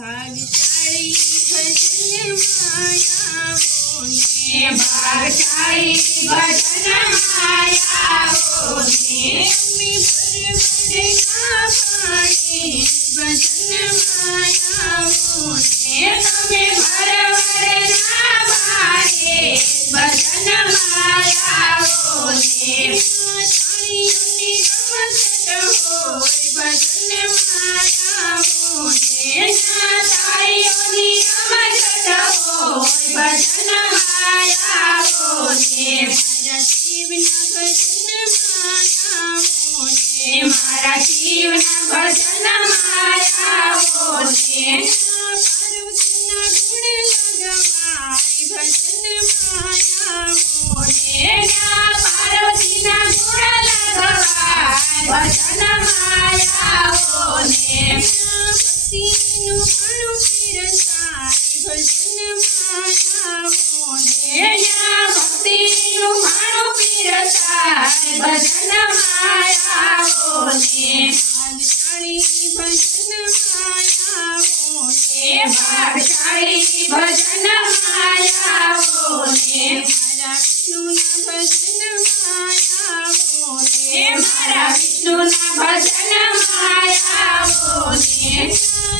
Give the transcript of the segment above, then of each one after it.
ભાગશાળી ભજન માયાઓને ભાગશાળી ભજન માયાઓને અમે પરવડના પાણી ભજન માયાઓને તમે ભરવડના ભારે ભજન માયાઓને તાળીઓની રમઝટ હોય ભજન માયાઓને તાળીઓની રમઝટ હોય ભજન માયાઓને મારા શિવના ભજન માયાઓને મારા શિવના ભજન માયાઓને પાર્વતીના ગુણ લગવાય ભજન માયાઓને પાર્વતીના ગુણ લગવાય ભજન માયાઓને ભક્તિનું ઘણું પીરસાય ભજન માયાઓને ભક્તિનું ઘણું પીરસાય ભજન માયાઓને ભાગશાળી ભજન માયાઓને ભાગશાળી ભજન માયાઓને મારા વિષ્ણુના ભજન માયાઓને મારા વિષ્ણુના ભજન માયાઓને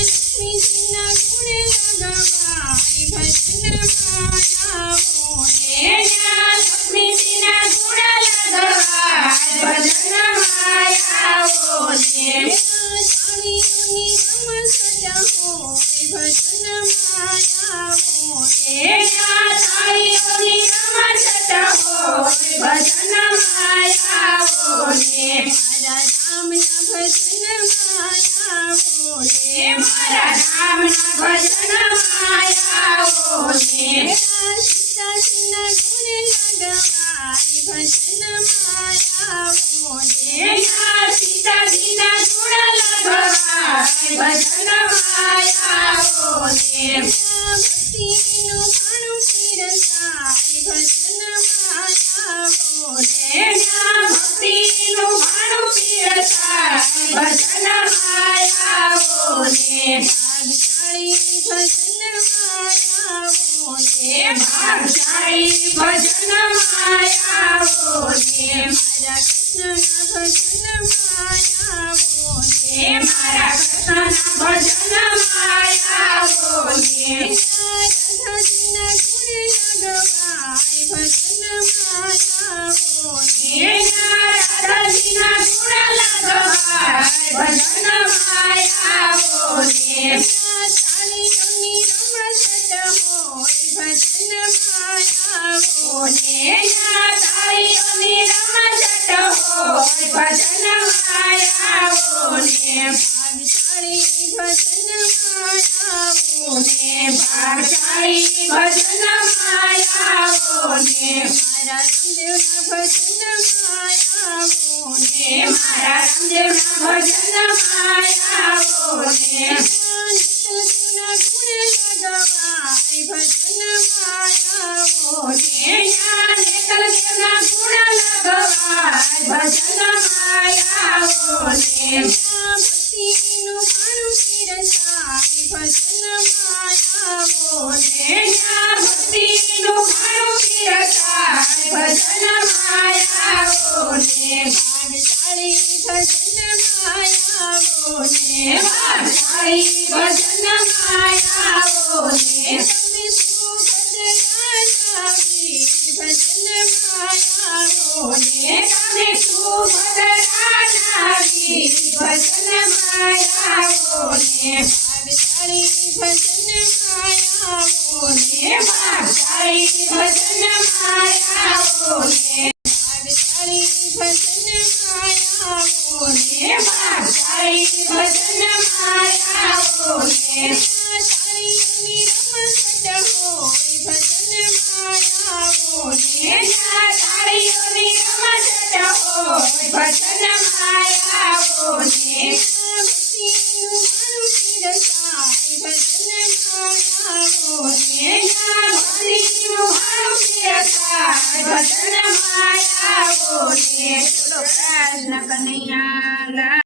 લક્ષ્મીજીના ગુણ લગવાય ભજન માયાઓને લક્ષ્મીજીના ગુણ લગવાય ભજન માયાઓને તાળીઓની રમઝટ હોય ભજન માયાઓને તાળીઓની રમઝટ હોય ભજન માયાઓને મારા રામના ભજન માયાઓને મારા રામના ભજન માયાઓને સીતાજીના ગુણ લગવાય ભજન માયાઓને સીતાજીના ગુણ લગવાય ભજન માયાઓને ભક્તિનું ઘણું પીરસાય ભજન માયાઓને ભક્તિનું ઘણું પીરસાય ભજન માયાઓને ભાગશાળી ભજન માયાઓને ભાગશાળી ભજન માયાઓને મારા કૃષ્ણના ભજન માયાઓને મારા કૃષ્ણના ભજન માયાઓને રાધાજીના ગુણ લગવાય ભજન માયાઓને રાધાજીના ગુણ લગવાય ભજન માયાઓને તાળીઓની રમઝટ હોય ભજન માયાઓને તાળીઓની રમઝટ હોય ભજન માયાઓને ભાગશાળી ભજન માયાઓને ભાગશાળી ભજન માયાઓને મારા રામદેવના ભજન માયાઓને મારા રામદેવના ભજન માયાઓને નિત્યના ગુણ લગવાય ભજન માયાઓને નેતલદેવના ગુણ લગવાય ભજન માયાઓને ભક્તિનું ઘણું પીરસાય ભજન માયાઓને ભક્તિનું ઘણું પીરસાય ભજન માયાઓને ભાગશાળી ભજન માયાઓને ભાગશાળી ભજન માયાઓને